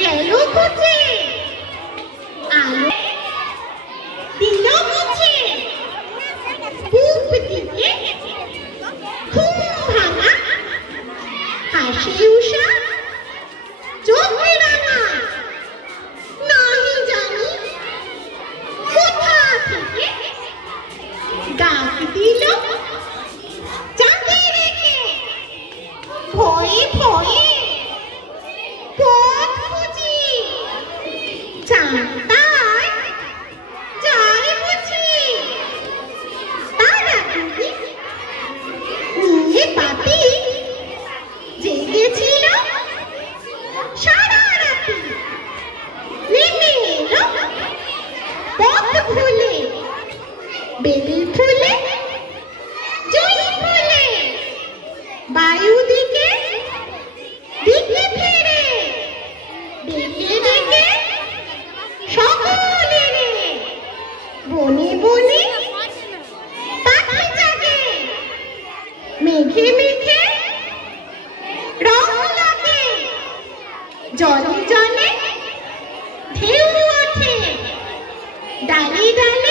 গেল কোচে আলো দিল মুছে বুক দিকে ঘুম ভাঙা হাসি উষা চোখে রাঙা নাহি জানি কোথা থেকে ডাক দিল চাঁদে রেখে ভয়ে ভয়ে পথ খুঁজি চাঁদায় যায় বুঝি তারা তুমি নিয়ে পাতি জেগেছিল সারা রাতি নেমে এলো পথ ভুলে বেলি ফুলে জয়ী ফুলে বায়ু দিকে দিকে ফেরে ডেকে ডেকে সকলে রে বনে বনে পাখি জাগে মেঘে মেঘে রং লাগে জলে জলে ঢেউ ওঠে ডালে ডালে